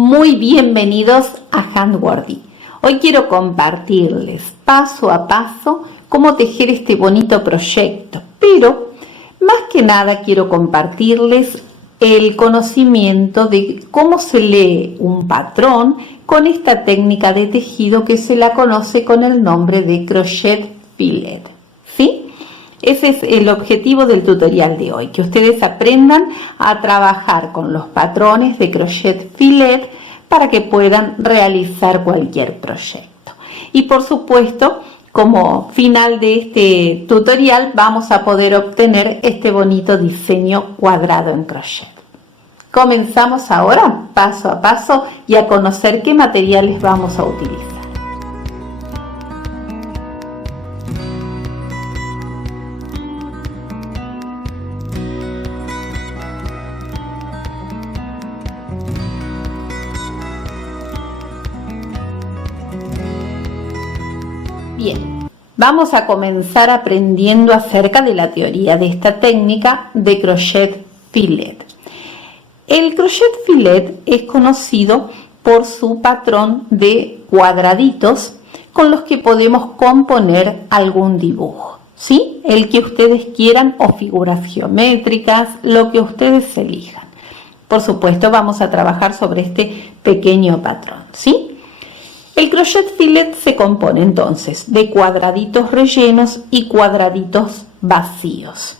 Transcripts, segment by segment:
Muy bienvenidos a Handwordy. Hoy quiero compartirles paso a paso cómo tejer este bonito proyecto, pero más que nada quiero compartirles el conocimiento de cómo se lee un patrón con esta técnica de tejido que se la conoce con el nombre de crochet filet. ¿Sí? Ese es el objetivo del tutorial de hoy, que ustedes aprendan a trabajar con los patrones de crochet filet para que puedan realizar cualquier proyecto. Y por supuesto, como final de este tutorial, vamos a poder obtener este bonito diseño cuadrado en crochet. Comenzamos ahora paso a paso y a conocer qué materiales vamos a utilizar. Bien, vamos a comenzar aprendiendo acerca de la teoría de esta técnica de crochet filet. El crochet filet es conocido por su patrón de cuadraditos con los que podemos componer algún dibujo, ¿sí? El que ustedes quieran o figuras geométricas, lo que ustedes elijan. Por supuesto, vamos a trabajar sobre este pequeño patrón, ¿sí? El crochet filet se compone entonces de cuadraditos rellenos y cuadraditos vacíos.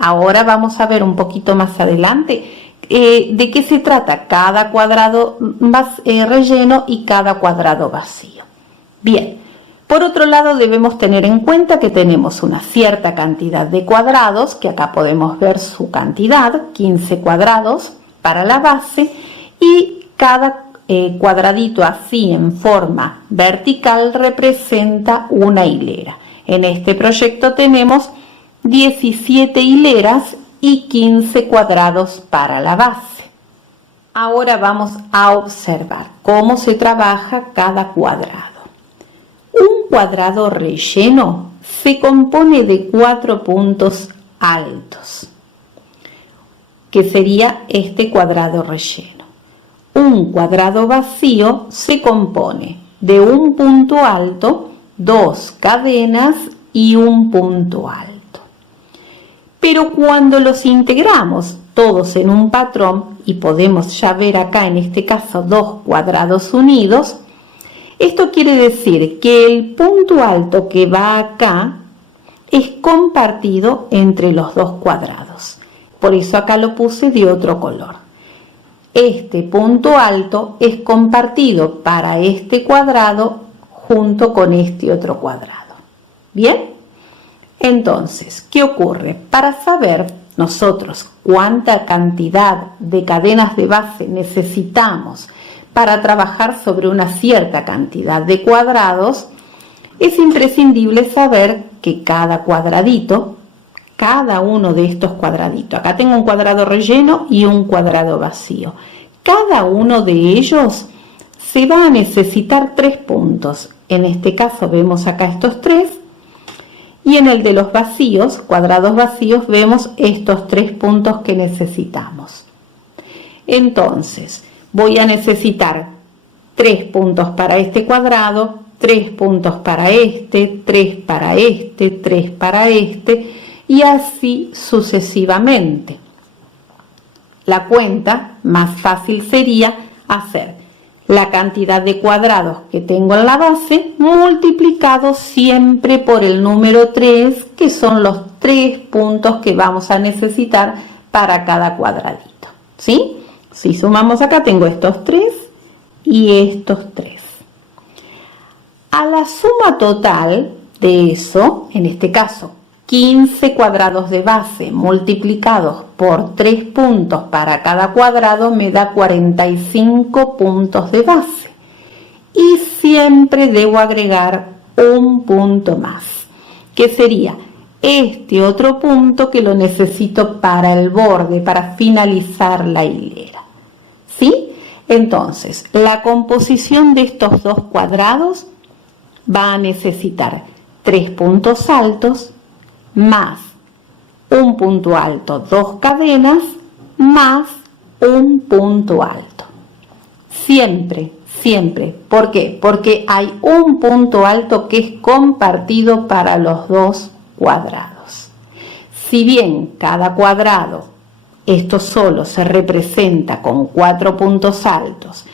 Ahora vamos a ver un poquito más adelante de qué se trata cada cuadrado relleno y cada cuadrado vacío. Bien, por otro lado debemos tener en cuenta que tenemos una cierta cantidad de cuadrados, que acá podemos ver su cantidad, 15 cuadrados para la base, y cada cuadradito así en forma vertical representa una hilera. En este proyecto tenemos 17 hileras y 15 cuadrados para la base. Ahora vamos a observar cómo se trabaja cada cuadrado. Un cuadrado relleno se compone de 4 puntos altos, que sería este cuadrado relleno. Un cuadrado vacío se compone de un punto alto, 2 cadenas y un punto alto. Pero cuando los integramos todos en un patrón, y podemos ya ver acá en este caso 2 cuadrados unidos, esto quiere decir que el punto alto que va acá es compartido entre los 2 cuadrados. Por eso acá lo puse de otro color. Este punto alto es compartido para este cuadrado junto con este otro cuadrado. ¿Bien? Entonces, ¿qué ocurre? Para saber nosotros cuánta cantidad de cadenas de base necesitamos para trabajar sobre una cierta cantidad de cuadrados, es imprescindible saber que cada cuadradito, cada uno de estos cuadraditos, acá tengo un cuadrado relleno y un cuadrado vacío, cada uno de ellos se va a necesitar 3 puntos. En este caso vemos acá estos 3, y en el de los vacíos, cuadrados vacíos, vemos estos 3 puntos que necesitamos. Entonces, voy a necesitar 3 puntos para este cuadrado, 3 puntos para este, 3 para este, 3 para este, y así sucesivamente. La cuenta más fácil sería hacer la cantidad de cuadrados que tengo en la base multiplicado siempre por el número 3, que son los 3 puntos que vamos a necesitar para cada cuadradito, ¿sí? Si sumamos acá tengo estos 3 y estos 3. A la suma total de eso, en este caso 15 cuadrados de base multiplicados por 3 puntos para cada cuadrado me da 45 puntos de base. Y siempre debo agregar un punto más, que sería este otro punto que lo necesito para el borde, para finalizar la hilera. ¿Sí? Entonces, la composición de estos 2 cuadrados va a necesitar 3 puntos altos, más un punto alto, 2 cadenas, más un punto alto. siempre, siempre. ¿Por qué? Porque hay un punto alto que es compartido para los dos cuadrados. Si bien cada cuadrado, esto solo se representa con 4 puntos altos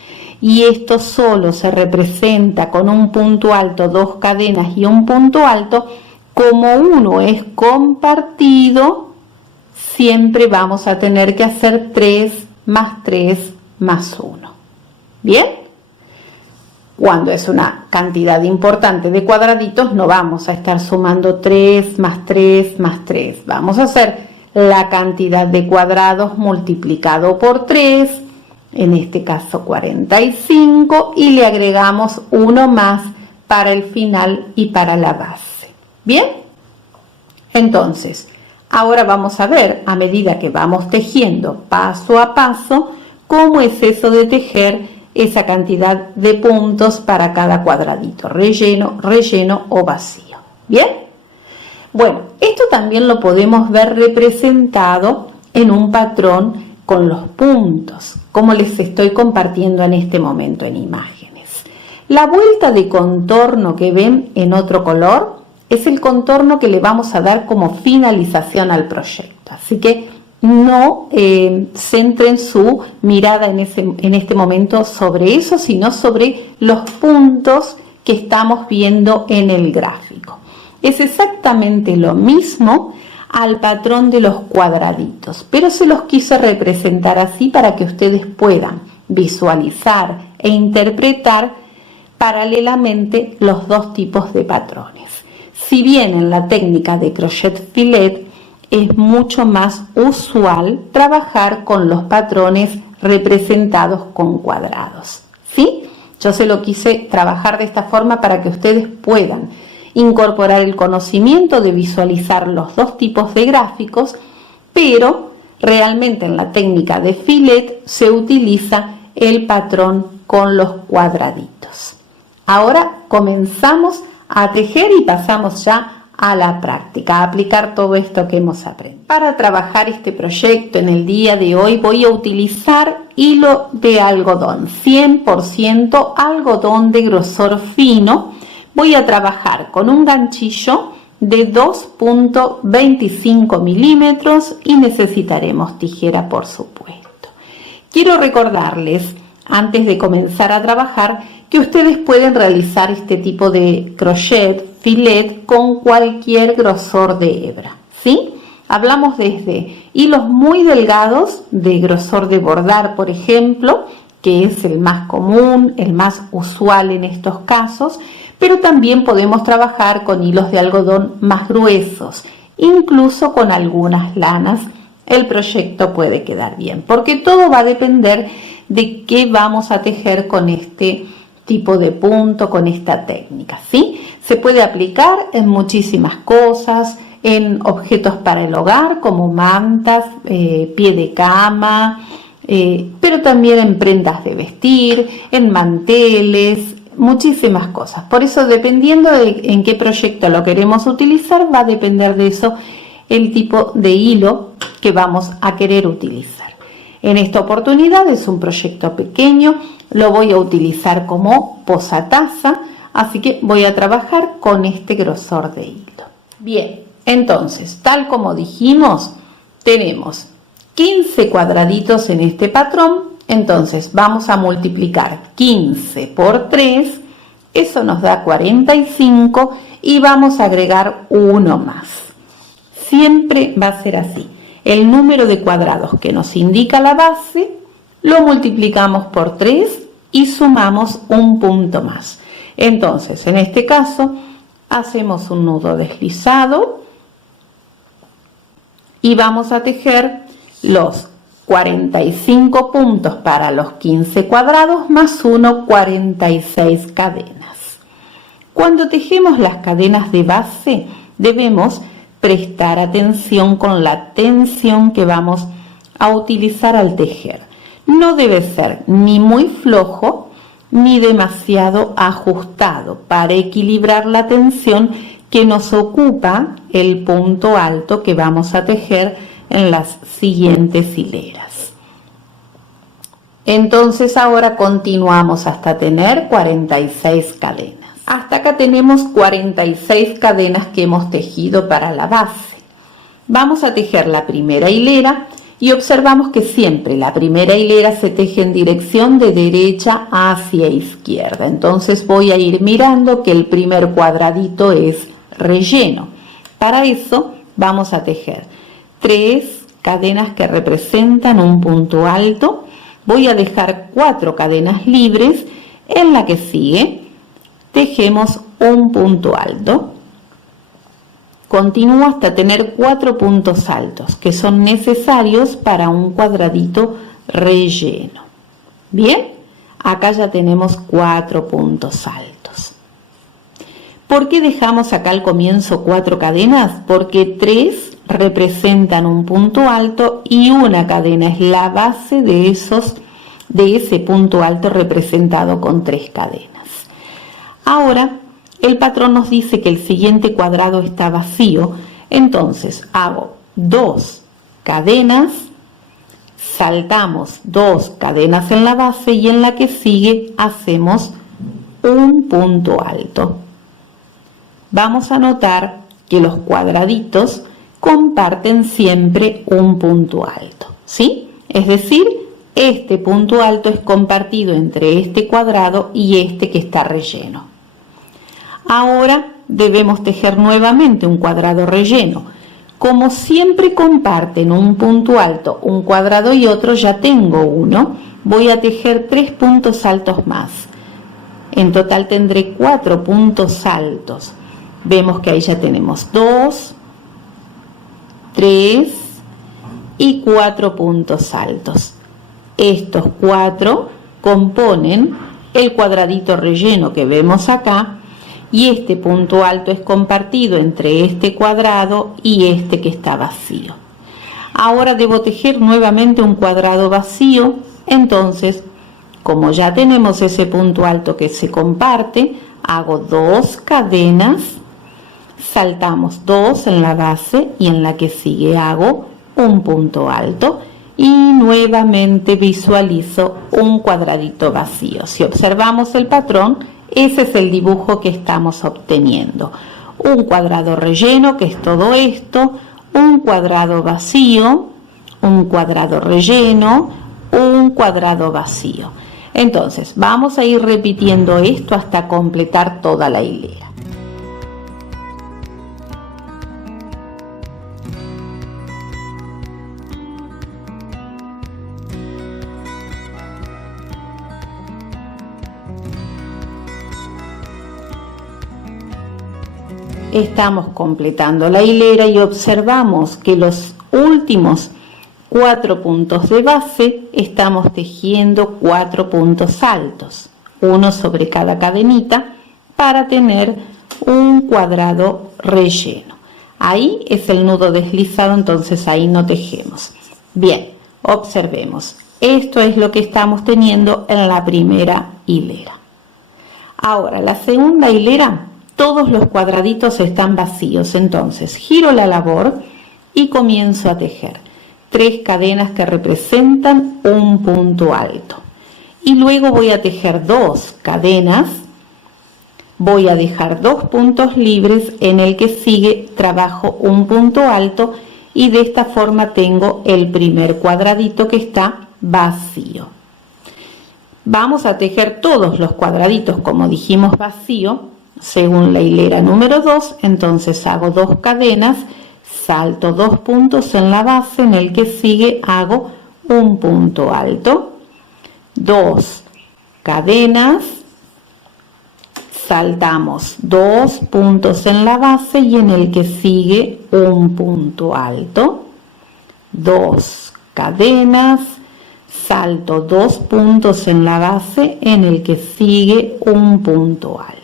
y esto solo se representa con un punto alto, 2 cadenas y un punto alto, como uno es compartido, siempre vamos a tener que hacer 3 más 3 más 1. ¿Bien? Cuando es una cantidad importante de cuadraditos, no vamos a estar sumando 3 más 3 más 3. Vamos a hacer la cantidad de cuadrados multiplicado por 3, en este caso 45, y le agregamos uno más para el final y para la base. ¿Bien? Entonces, ahora vamos a ver, a medida que vamos tejiendo paso a paso, cómo es eso de tejer esa cantidad de puntos para cada cuadradito, relleno, relleno o vacío. ¿Bien? Bueno, esto también lo podemos ver representado en un patrón con los puntos, como les estoy compartiendo en este momento en imágenes. La vuelta de contorno que ven en otro color es el contorno que le vamos a dar como finalización al proyecto. Así que no centren su mirada en este momento sobre eso, sino sobre los puntos que estamos viendo en el gráfico. Es exactamente lo mismo al patrón de los cuadraditos, pero se los quise representar así para que ustedes puedan visualizar e interpretar paralelamente los dos tipos de patrones. Si bien en la técnica de crochet filet es mucho más usual trabajar con los patrones representados con cuadrados, ¿sí? Yo se lo quise trabajar de esta forma para que ustedes puedan incorporar el conocimiento de visualizar los dos tipos de gráficos, pero realmente en la técnica de filet se utiliza el patrón con los cuadraditos. Ahora comenzamos a tejer y pasamos ya a la práctica, a aplicar todo esto que hemos aprendido. Para trabajar este proyecto en el día de hoy voy a utilizar hilo de algodón, 100% algodón de grosor fino. Voy a trabajar con un ganchillo de 2.25 milímetros y necesitaremos tijera, por supuesto. Quiero recordarles, antes de comenzar a trabajar, que ustedes pueden realizar este tipo de crochet filet con cualquier grosor de hebra, ¿sí? Hablamos desde hilos muy delgados de grosor de bordar, por ejemplo, que es el más común, el más usual en estos casos, pero también podemos trabajar con hilos de algodón más gruesos, incluso con algunas lanas. El proyecto puede quedar bien, porque todo va a depender de qué vamos a tejer con este tipo de punto, con esta técnica, ¿sí? Se puede aplicar en muchísimas cosas, en objetos para el hogar como mantas, pie de cama, pero también en prendas de vestir, en manteles, muchísimas cosas. Por eso, dependiendo de en qué proyecto lo queremos utilizar, va a depender de eso el tipo de hilo que vamos a querer utilizar. En esta oportunidad es un proyecto pequeño, lo voy a utilizar como posataza, así que voy a trabajar con este grosor de hilo. Bien, entonces, tal como dijimos, tenemos 15 cuadraditos en este patrón, entonces vamos a multiplicar 15 por 3, eso nos da 45 y vamos a agregar uno más. Siempre va a ser así. El número de cuadrados que nos indica la base lo multiplicamos por 3 y sumamos un punto más. Entonces, en este caso, hacemos un nudo deslizado y vamos a tejer los 45 puntos para los 15 cuadrados más 1, 46 cadenas. Cuando tejemos las cadenas de base, debemos prestar atención con la tensión que vamos a utilizar al tejer. No debe ser ni muy flojo ni demasiado ajustado para equilibrar la tensión que nos ocupa el punto alto que vamos a tejer en las siguientes hileras. Entonces ahora continuamos hasta tener 46 cadenas. Hasta acá tenemos 46 cadenas que hemos tejido para la base. Vamos a tejer la primera hilera y observamos que siempre la primera hilera se teje en dirección de derecha hacia izquierda. Entonces voy a ir mirando que el primer cuadradito es relleno. Para eso vamos a tejer 3 cadenas que representan un punto alto. Voy a dejar 4 cadenas libres. En la que sigue tejemos un punto alto. Continúo hasta tener 4 puntos altos que son necesarios para un cuadradito relleno. Bien, acá ya tenemos 4 puntos altos. ¿Por qué dejamos acá al comienzo 4 cadenas? Porque 3 representan un punto alto y una cadena es la base de ese punto alto representado con 3 cadenas. Ahora, el patrón nos dice que el siguiente cuadrado está vacío, entonces hago 2 cadenas, saltamos 2 cadenas en la base y en la que sigue hacemos un punto alto. Vamos a notar que los cuadraditos comparten siempre un punto alto, ¿sí? Es decir, este punto alto es compartido entre este cuadrado y este que está relleno. Ahora debemos tejer nuevamente un cuadrado relleno. Como siempre comparten un punto alto, un cuadrado y otro, ya tengo uno. Voy a tejer 3 puntos altos más. En total tendré 4 puntos altos. Vemos que ahí ya tenemos 2, 3 y 4 puntos altos. Estos 4 componen el cuadradito relleno que vemos acá. Y este punto alto es compartido entre este cuadrado y este que está vacío. Ahora debo tejer nuevamente un cuadrado vacío. Entonces, como ya tenemos ese punto alto que se comparte, hago 2 cadenas, saltamos 2 en la base y en la que sigue hago un punto alto y nuevamente visualizo un cuadradito vacío. Si observamos el patrón, ese es el dibujo que estamos obteniendo. Un cuadrado relleno, que es todo esto, un cuadrado vacío, un cuadrado relleno, un cuadrado vacío. Entonces, vamos a ir repitiendo esto hasta completar toda la hilera. Estamos completando la hilera y observamos que los últimos 4 puntos de base estamos tejiendo 4 puntos altos, uno sobre cada cadenita, para tener un cuadrado relleno. Ahí es el nudo deslizado, entonces ahí no tejemos. Bien, observemos. Esto es lo que estamos teniendo en la primera hilera. Ahora, la segunda hilera, todos los cuadraditos están vacíos, entonces giro la labor y comienzo a tejer 3 cadenas que representan un punto alto. Y luego voy a tejer 2 cadenas, voy a dejar 2 puntos libres, en el que sigue trabajo un punto alto y de esta forma tengo el primer cuadradito que está vacío. Vamos a tejer todos los cuadraditos, como dijimos, vacío, según la hilera número 2, entonces hago 2 cadenas, salto 2 puntos en la base, en el que sigue hago un punto alto, 2 cadenas, saltamos 2 puntos en la base y en el que sigue un punto alto, 2 cadenas, salto 2 puntos en la base, en el que sigue un punto alto.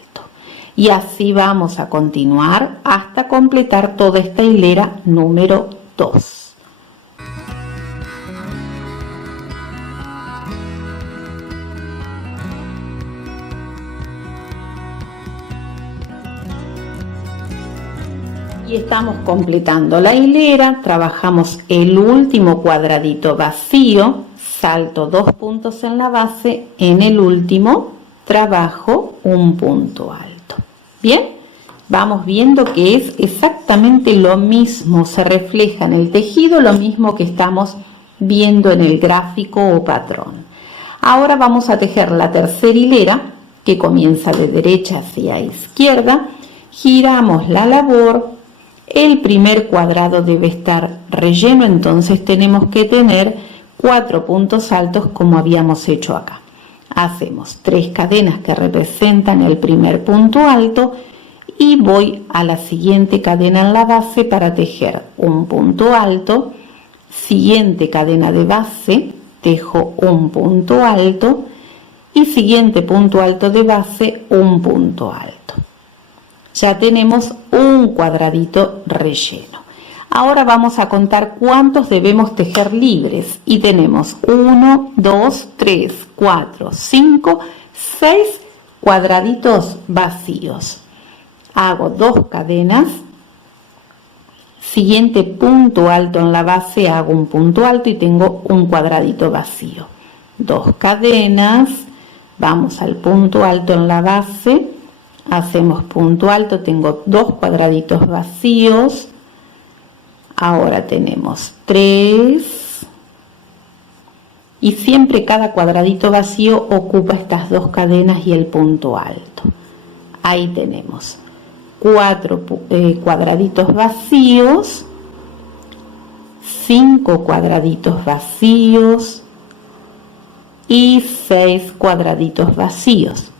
Y así vamos a continuar hasta completar toda esta hilera número 2. Y estamos completando la hilera, trabajamos el último cuadradito vacío, salto 2 puntos en la base, en el último trabajo un punto alto. Bien, vamos viendo que es exactamente lo mismo, se refleja en el tejido lo mismo que estamos viendo en el gráfico o patrón. Ahora vamos a tejer la tercera hilera que comienza de derecha hacia izquierda, giramos la labor, el primer cuadrado debe estar relleno, entonces tenemos que tener 4 puntos altos como habíamos hecho acá. Hacemos 3 cadenas que representan el primer punto alto y voy a la siguiente cadena en la base para tejer un punto alto, siguiente cadena de base, tejo un punto alto y siguiente punto alto de base, un punto alto. Ya tenemos un cuadradito relleno. Ahora vamos a contar cuántos debemos tejer libres y tenemos 1, 2, 3, 4, 5, 6 cuadraditos vacíos. Hago 2 cadenas, siguiente punto alto en la base hago un punto alto y tengo un cuadradito vacío. 2 cadenas, vamos al punto alto en la base, hacemos punto alto, tengo 2 cuadraditos vacíos. Ahora tenemos 3 y siempre cada cuadradito vacío ocupa estas 2 cadenas y el punto alto. Ahí tenemos 4 cuadraditos vacíos, 5 cuadraditos vacíos y 6 cuadraditos vacíos.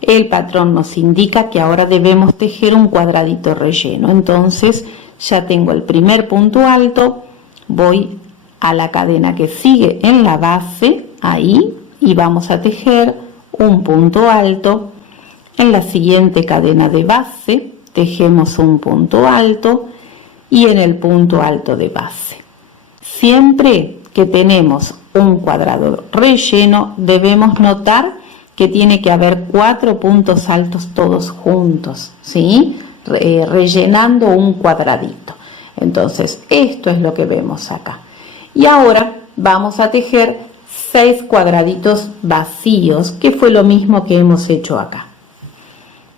El patrón nos indica que ahora debemos tejer un cuadradito relleno, entonces ya tengo el primer punto alto, voy a la cadena que sigue en la base, ahí, y vamos a tejer un punto alto. En la siguiente cadena de base tejemos un punto alto y en el punto alto de base. Siempre que tenemos un cuadrado relleno debemos notar que tiene que haber 4 puntos altos todos juntos, ¿sí? Rellenando un cuadradito. Entonces esto es lo que vemos acá. Y ahora vamos a tejer 6 cuadraditos vacíos, que fue lo mismo que hemos hecho acá.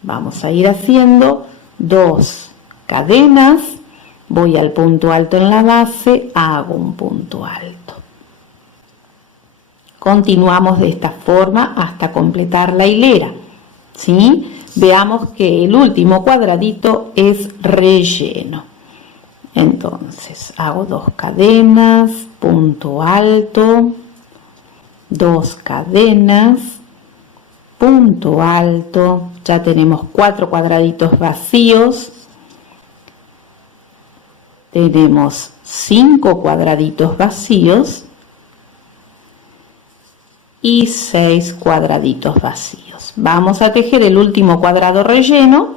Vamos a ir haciendo 2 cadenas, voy al punto alto en la base, hago un punto alto. Continuamos de esta forma hasta completar la hilera, ¿sí? Veamos que el último cuadradito es relleno. Entonces hago 2 cadenas, punto alto, 2 cadenas, punto alto, ya tenemos 4 cuadraditos vacíos, tenemos 5 cuadraditos vacíos y 6 cuadraditos vacíos. Vamos a tejer el último cuadrado relleno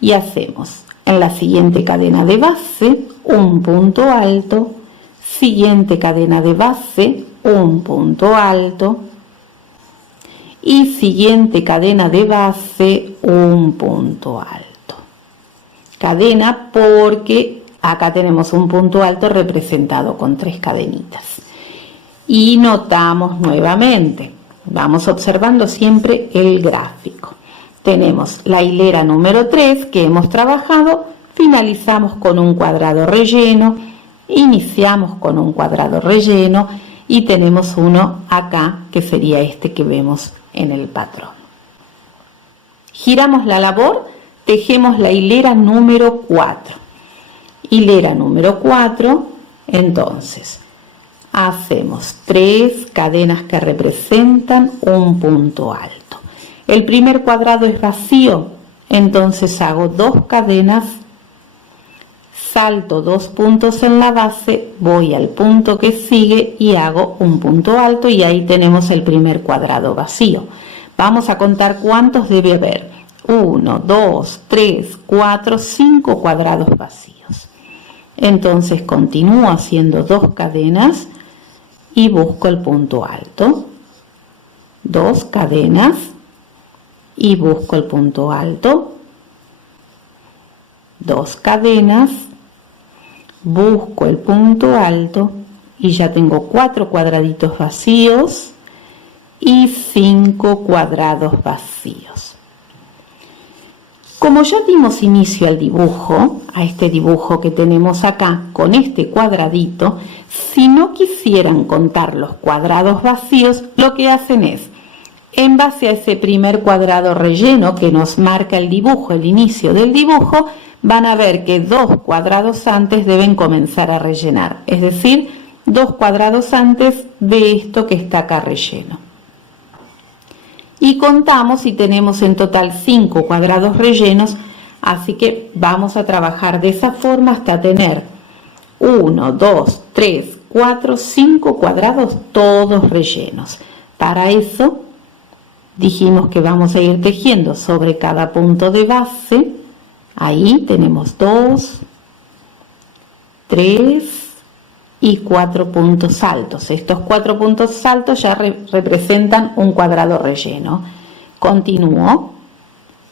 y hacemos en la siguiente cadena de base un punto alto, siguiente cadena de base un punto alto y siguiente cadena de base un punto alto. Cadena porque acá tenemos un punto alto representado con 3 cadenitas. Y notamos nuevamente, vamos observando siempre el gráfico. Tenemos la hilera número 3 que hemos trabajado, finalizamos con un cuadrado relleno, iniciamos con un cuadrado relleno y tenemos uno acá que sería este que vemos en el patrón. Giramos la labor, tejemos la hilera número 4. Hilera número 4, entonces hacemos 3 cadenas que representan un punto alto. El primer cuadrado es vacío, entonces hago 2 cadenas, salto 2 puntos en la base, voy al punto que sigue y hago un punto alto y ahí tenemos el primer cuadrado vacío. Vamos a contar cuántos debe haber. 1, 2, 3, 4, 5 cuadrados vacíos. Entonces continúo haciendo 2 cadenas y busco el punto alto. 2 cadenas y busco el punto alto. 2 cadenas, busco el punto alto y ya tengo 4 cuadraditos vacíos y 5 cuadrados vacíos. Como ya dimos inicio al dibujo, a este dibujo que tenemos acá con este cuadradito, si no quisieran contar los cuadrados vacíos, lo que hacen es, en base a ese primer cuadrado relleno que nos marca el dibujo, el inicio del dibujo, van a ver que 2 cuadrados antes deben comenzar a rellenar, es decir, 2 cuadrados antes de esto que está acá relleno. Y contamos y tenemos en total 5 cuadrados rellenos, así que vamos a trabajar de esa forma hasta tener 1, 2, 3, 4, 5 cuadrados todos rellenos. Para eso dijimos que vamos a ir tejiendo sobre cada punto de base. Ahí tenemos 2, 3 y 4 puntos altos. Estos 4 puntos altos ya representan un cuadrado relleno. Continúo,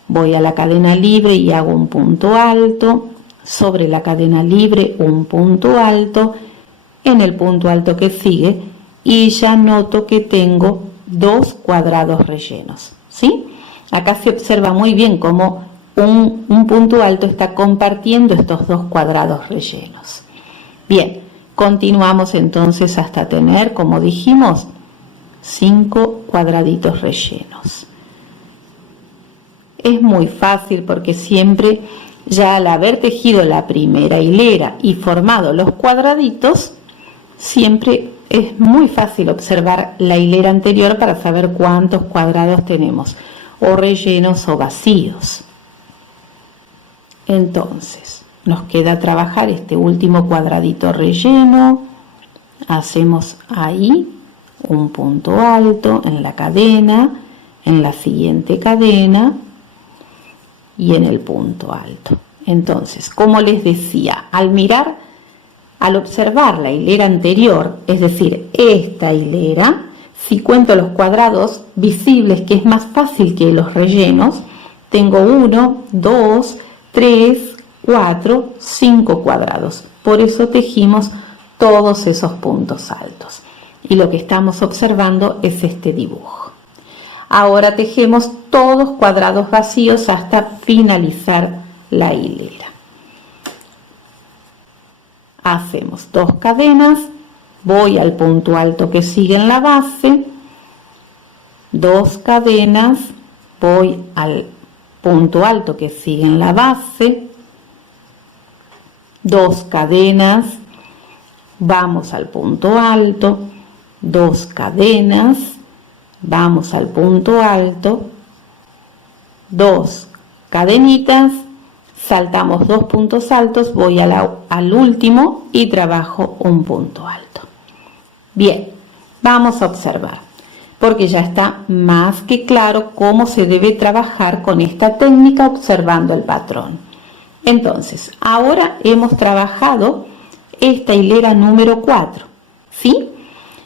voy a la cadena libre y hago un punto alto, sobre la cadena libre un punto alto, en el punto alto que sigue y ya noto que tengo 2 cuadrados rellenos, ¿sí? Acá se observa muy bien cómo un punto alto está compartiendo estos 2 cuadrados rellenos. Bien, continuamos entonces hasta tener, como dijimos, 5 cuadraditos rellenos. Es muy fácil porque siempre, ya al haber tejido la primera hilera y formado los cuadraditos, siempre es muy fácil observar la hilera anterior para saber cuántos cuadrados tenemos, o rellenos o vacíos. Entonces, nos queda trabajar este último cuadradito relleno. Hacemos ahí un punto alto en la cadena, en la siguiente cadena y en el punto alto. Entonces, como les decía, al observar la hilera anterior, es decir, esta hilera, si cuento los cuadrados visibles, que es más fácil que los rellenos, tengo 1, 2, 3, 4, 5 cuadrados. Por eso tejimos todos esos puntos altos. Y lo que estamos observando es este dibujo. Ahora tejemos todos cuadrados vacíos hasta finalizar la hilera. Hacemos 2 cadenas, voy al punto alto que sigue en la base, 2 cadenas, voy al punto alto que sigue en la base, 2 cadenas, vamos al punto alto, 2 cadenas, vamos al punto alto, 2 cadenitas, saltamos 2 puntos altos, voy al último y trabajo un punto alto. Bien, vamos a observar, porque ya está más que claro cómo se debe trabajar con esta técnica observando el patrón. Entonces, ahora hemos trabajado esta hilera número 4, ¿sí?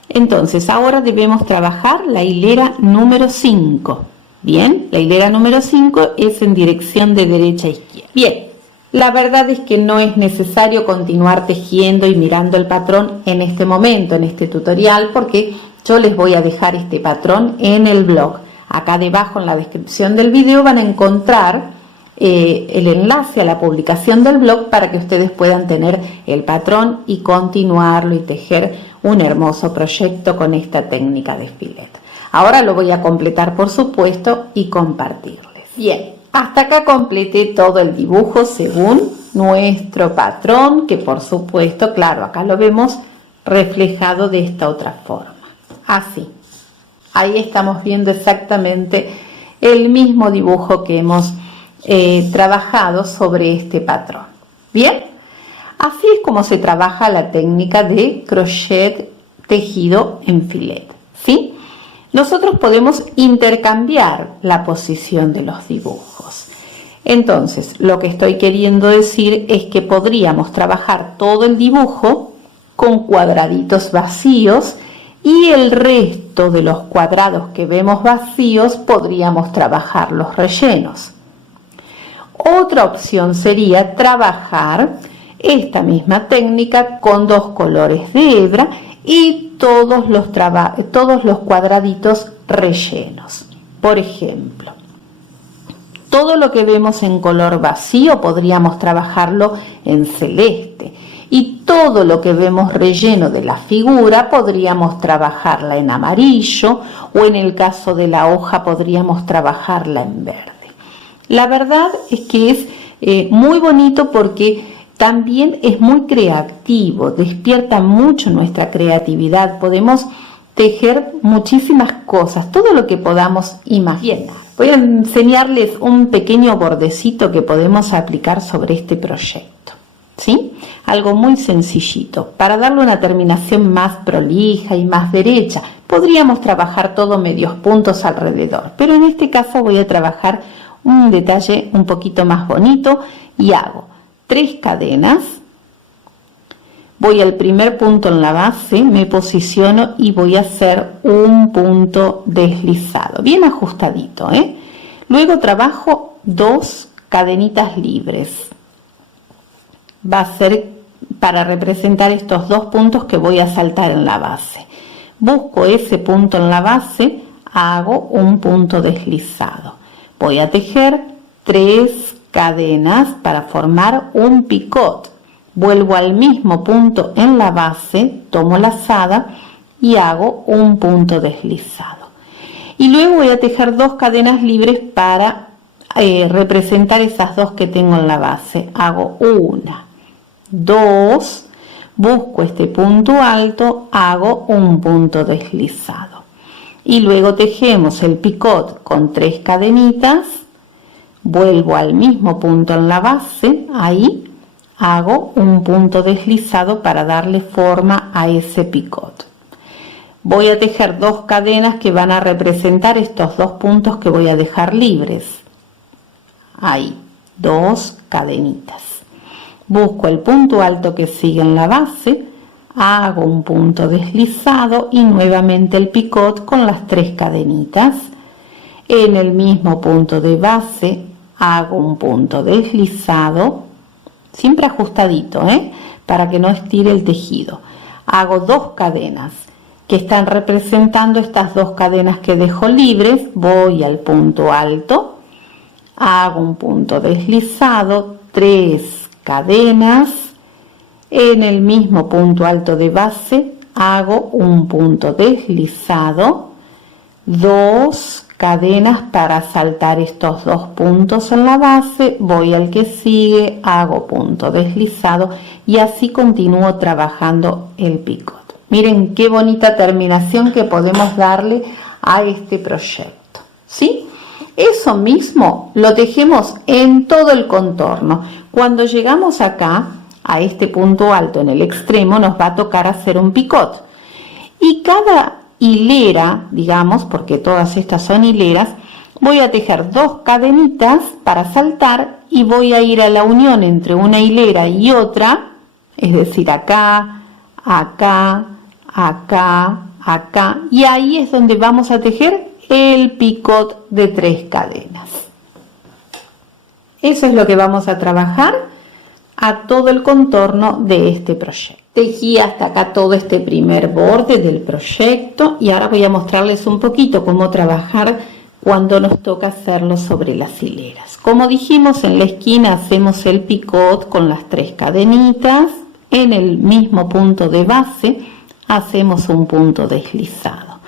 Entonces, ahora debemos trabajar la hilera número 5. Bien, la hilera número 5 es en dirección de derecha a izquierda. Bien, la verdad es que no es necesario continuar tejiendo y mirando el patrón en este momento, en este tutorial, porque yo les voy a dejar este patrón en el blog. Acá debajo en la descripción del video van a encontrar el enlace a la publicación del blog para que ustedes puedan tener el patrón y continuarlo y tejer un hermoso proyecto con esta técnica de filet. Ahora lo voy a completar, por supuesto, y compartirles. Bien, hasta acá completé todo el dibujo según nuestro patrón, que por supuesto, claro, acá lo vemos reflejado de esta otra forma. Así. Ahí estamos viendo exactamente el mismo dibujo que hemos trabajado sobre este patrón. Bien, así es como se trabaja la técnica de crochet tejido en filet, ¿sí? Nosotros podemos intercambiar la posición de los dibujos. Entonces, lo que estoy queriendo decir es que podríamos trabajar todo el dibujo con cuadraditos vacíos y el resto de los cuadrados que vemos vacíos podríamos trabajar los rellenos. Otra opción sería trabajar esta misma técnica con 2 colores de hebra y todos los cuadraditos rellenos. Por ejemplo, todo lo que vemos en color vacío podríamos trabajarlo en celeste, y todo lo que vemos relleno de la figura podríamos trabajarla en amarillo, o en el caso de la hoja podríamos trabajarla en verde. La verdad es que es muy bonito porque también es muy creativo, despierta mucho nuestra creatividad, podemos tejer muchísimas cosas, todo lo que podamos imaginar. Voy a enseñarles un pequeño bordecito que podemos aplicar sobre este proyecto, ¿sí? Algo muy sencillito, para darle una terminación más prolija y más derecha. Podríamos trabajar todo medios puntos alrededor, pero en este caso voy a trabajar un detalle un poquito más bonito y hago 3 cadenas. Voy al primer punto en la base, me posiciono y voy a hacer un punto deslizado, bien ajustadito, ¿eh? Luego trabajo 2 cadenitas libres. Va a ser para representar estos 2 puntos que voy a saltar en la base. Busco ese punto en la base, hago un punto deslizado. Voy a tejer 3 cadenas para formar un picot. Vuelvo al mismo punto en la base, tomo lazada y hago un punto deslizado. Y luego voy a tejer 2 cadenas libres para representar esas 2 que tengo en la base. Hago 1, 2, busco este punto alto, hago un punto deslizado. Y luego tejemos el picot con 3 cadenitas, vuelvo al mismo punto en la base, ahí hago un punto deslizado para darle forma a ese picot. Voy a tejer 2 cadenas que van a representar estos 2 puntos que voy a dejar libres. Ahí, 2 cadenitas. Busco el punto alto que sigue en la base, hago un punto deslizado y nuevamente el picot con las 3 cadenitas. En el mismo punto de base hago un punto deslizado, siempre ajustadito, para que no estire el tejido. Hago 2 cadenas que están representando estas 2 cadenas que dejo libres. Voy al punto alto, hago un punto deslizado, 3 cadenas. En el mismo punto alto de base hago un punto deslizado, 2 cadenas para saltar estos 2 puntos en la base, voy al que sigue, hago punto deslizado y así continúo trabajando el picot. Miren qué bonita terminación que podemos darle a este proyecto, ¿sí? Eso mismo lo tejemos en todo el contorno. Cuando llegamos acá, a este punto alto en el extremo, nos va a tocar hacer un picot. Y cada hilera, digamos, porque todas estas son hileras, voy a tejer 2 cadenitas para saltar y voy a ir a la unión entre una hilera y otra, es decir, acá, acá, acá, acá, y ahí es donde vamos a tejer el picot de 3 cadenas. Eso es lo que vamos a trabajar a todo el contorno de este proyecto. Tejí hasta acá todo este primer borde del proyecto y ahora voy a mostrarles un poquito cómo trabajar cuando nos toca hacerlo sobre las hileras. Como dijimos, en la esquina hacemos el picot con las 3 cadenitas, en el mismo punto de base hacemos un punto deslizado,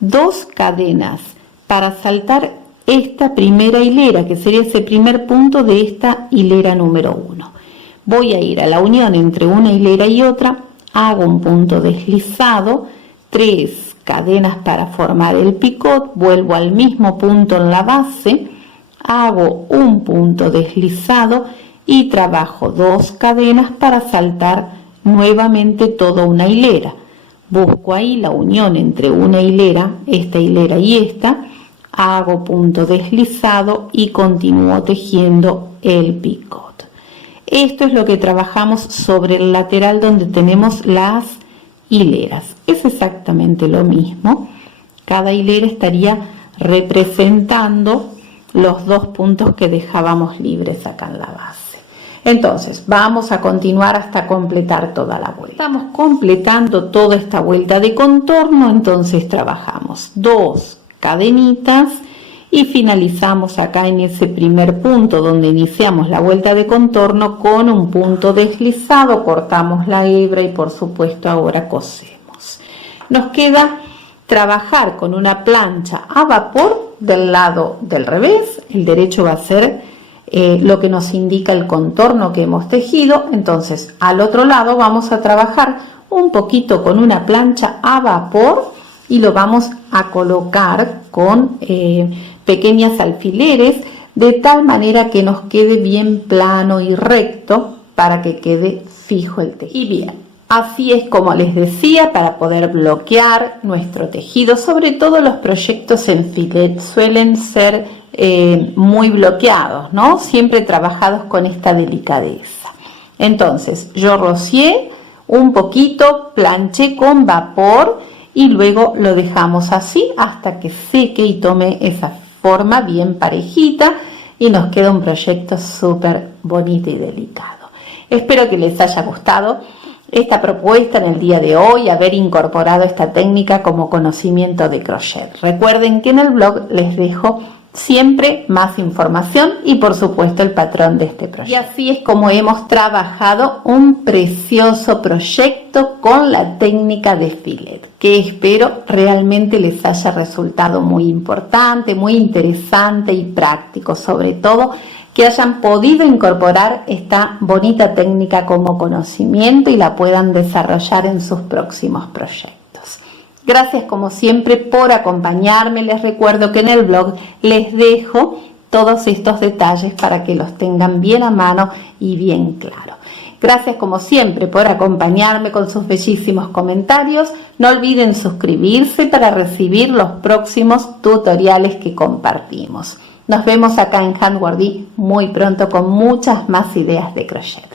2 cadenas para saltar esta primera hilera, que sería ese primer punto de esta hilera número 1. Voy a ir a la unión entre una hilera y otra, hago un punto deslizado, 3 cadenas para formar el picot, vuelvo al mismo punto en la base, hago un punto deslizado y trabajo 2 cadenas para saltar nuevamente toda una hilera. Busco ahí la unión entre una hilera, esta hilera y esta, hago punto deslizado y continúo tejiendo el picot. Esto es lo que trabajamos sobre el lateral donde tenemos las hileras. Es exactamente lo mismo. Cada hilera estaría representando los 2 puntos que dejábamos libres acá en la base. Entonces vamos a continuar hasta completar toda la vuelta. Estamos completando toda esta vuelta de contorno, entonces trabajamos 2 cadenitas y finalizamos acá en ese primer punto donde iniciamos la vuelta de contorno con un punto deslizado, cortamos la hebra y por supuesto ahora cosemos. Nos queda trabajar con una plancha a vapor del lado del revés, el derecho va a ser lo que nos indica el contorno que hemos tejido, entonces al otro lado vamos a trabajar un poquito con una plancha a vapor y lo vamos a colocar con pequeñas alfileres de tal manera que nos quede bien plano y recto para que quede fijo el tejido. Y bien, así es como les decía, para poder bloquear nuestro tejido, sobre todo los proyectos en filet suelen ser muy bloqueados, ¿no? Siempre trabajados con esta delicadeza. Entonces yo rocié un poquito, planché con vapor y luego lo dejamos así hasta que seque y tome esa forma bien parejita y nos queda un proyecto súper bonito y delicado. Espero que les haya gustado esta propuesta en el día de hoy, haber incorporado esta técnica como conocimiento de crochet. Recuerden que en el blog les dejo siempre más información y por supuesto el patrón de este proyecto. Y así es como hemos trabajado un precioso proyecto con la técnica de filet, que espero realmente les haya resultado muy importante, muy interesante y práctico, sobre todo que hayan podido incorporar esta bonita técnica como conocimiento y la puedan desarrollar en sus próximos proyectos. Gracias como siempre por acompañarme. Les recuerdo que en el blog les dejo todos estos detalles para que los tengan bien a mano y bien claro. Gracias como siempre por acompañarme con sus bellísimos comentarios. No olviden suscribirse para recibir los próximos tutoriales que compartimos. Nos vemos acá en Handwordy muy pronto con muchas más ideas de crochet.